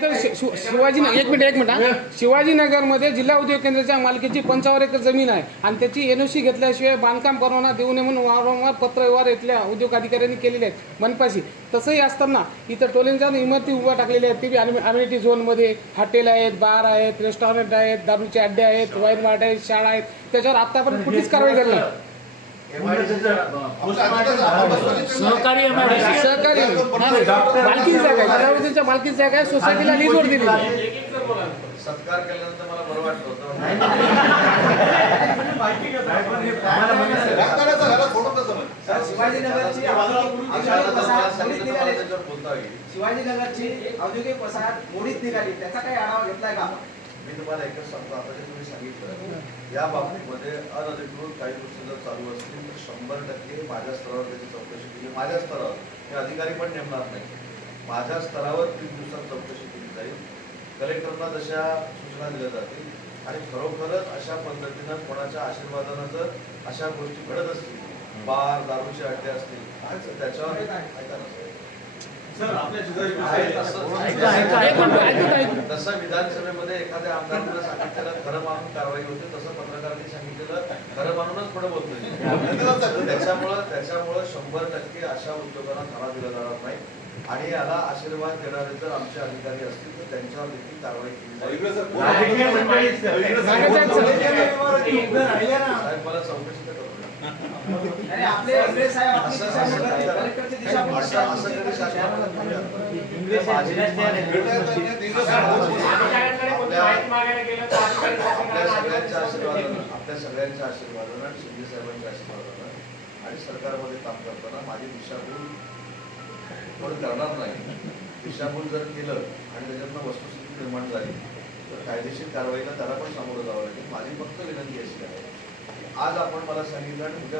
शि- शि- शिवाजी एक मिनिट एक मिनिट. शिवाजीनगरमध्ये जिल्हा उद्योग केंद्राच्या मालकीची पंचावन्न एकर जमीन आहे आणि त्याची एनओसी घेतल्याशिवाय बांधकाम परवाना देऊ नये म्हणून वारंवार पत्रव्यवहार इथल्या उद्योग अधिकाऱ्यांनी केलेले आहेत. मनपाशी तसंही असताना इथं टोलेंच्या इमारती उभा टाकलेल्या आहेत. ते बी अम्युनिटी झोनमध्ये हॉटेल आहेत बार आहेत रेस्टॉरंट आहेत दारूचे अड्डे आहेत वाईन मार्ट आहेत शाळा आहेत. त्याच्यावर आतापर्यंत कुठलीच कारवाई झाली नाही. सहकारी. सहकारी. मालकीची जागा आहे उद्योगच्या मालकीची जागा आहे सोसायटीला लीजवर आहे सत्कार केल्यानंतर मला बरं वाटलं होतं. शिवाजीनगरची औद्योगिक वसाहत मोडीत निघाली. त्याचा काही आढावा घेतलाय का आपण? मी तुम्हाला एकच सांगतो आता जे तुम्ही सांगितलं या बाबतीमध्ये अनधिकृत काही गोष्टी जर चालू असतील तर शंभर टक्के माझ्या स्तरावर त्याची चौकशी केली. माझ्या स्तरावर मी अधिकारी पण नेमणार नाही. माझ्या स्तरावर तीन दिवसात चौकशी केली जाईल. कलेक्टरना जशा सूचना दिल्या जातील आणि खरोखरच अशा पद्धतीनं कोणाच्या आशीर्वादानं जर अशा गोष्टी घडत असतील बार दारूचे अड्डे असतील त्याच्यावर ऐका ना साहेब. आहे तसं- विधानसभेमध्ये एखाद्या आमदारानं सांगितलेलं खरं मानून कारवाई होते तसं पत्रकारांनी सांगितलेलं खरं मानूनच पुढे बोलतोय. त्याच्यामुळं त्याच्यामुळं शंभर टक्के अशा उद्योगांना थारा दिला जाणार नाही. आणि याला आशीर्वाद देणारे जर आमचे अधिकारी असतील तर त्यांच्यावर देखील कारवाई केली जाईल साहेब मला चौकशी तर करू द्या. आणि आपले एमएलए साहेब आपली. कलेक्टरची म्हणूया. आपल्या सगळ्यांच्या आशीर्वादानं शिंदे साहेबांच्या आशीर्वादानं आणि सरकारमध्ये काम करताना माझी दिशाभूल कोण करणार नाही. दिशाभूल जर केलं आणि त्याच्यातनं वस्तुस्थिती निर्माण झाली तर कायदेशीर कारवाईला त्याला पण सामोरं जावं लागेल. माझी फक्त विनंती अशी आहे की आज आपण मला सांगितलं आणि उद्या